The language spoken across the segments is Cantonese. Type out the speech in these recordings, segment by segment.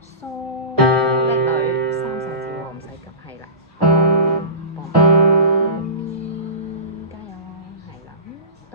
梳叻女，三手指喎，唔使急，係啦。磅加油，係啦，多。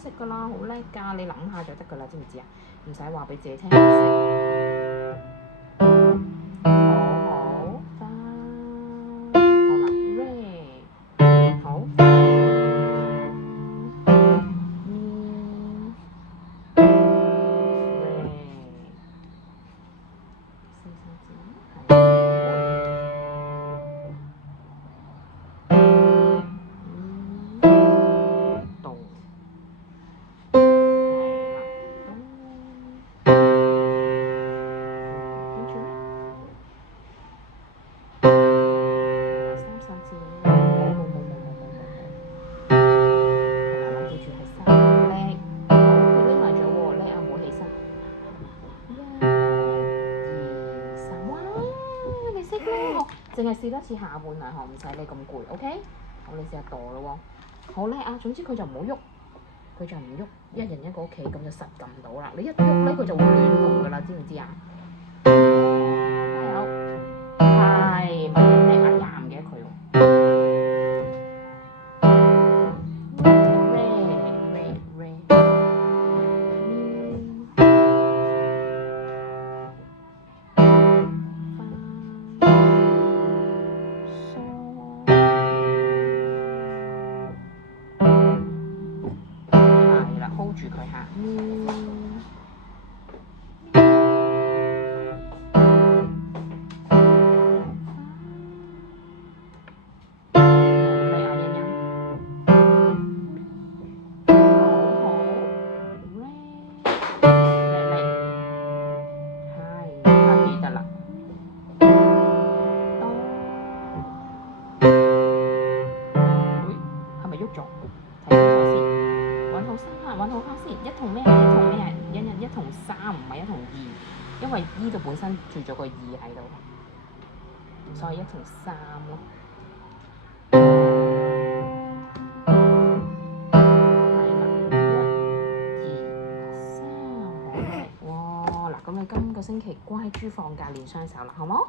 識㗎啦，好叻㗎，你諗下就得㗎啦，知唔知啊？唔使話俾自己聽，識。好好，花，好啦 ，red， 好，四手指，係。淨係試多次下半兩項，唔使你咁攰 ，OK？ 好，你試下墮咯喎，好叻啊！總之佢就唔好喐，佢就唔喐，一人一個屋企咁就實撳到啦。你一喐咧，佢就會亂動㗎啦，知唔知啊？加油！係，咪人叻啊？廿嘅佢喎。hold 住佢嚇，因為依度本身住咗個2喺度，所以1同3咯。係啦，1、2、3，哇！嗱，咁你今個星期乖豬放假練雙手啦，好冇？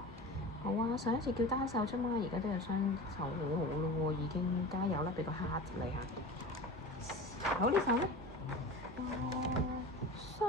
好啊，上一次叫單手啫嘛，而家都有雙手，好好咯喎，已經加油啦！俾個 heart 你嚇。好，呢手咧，3。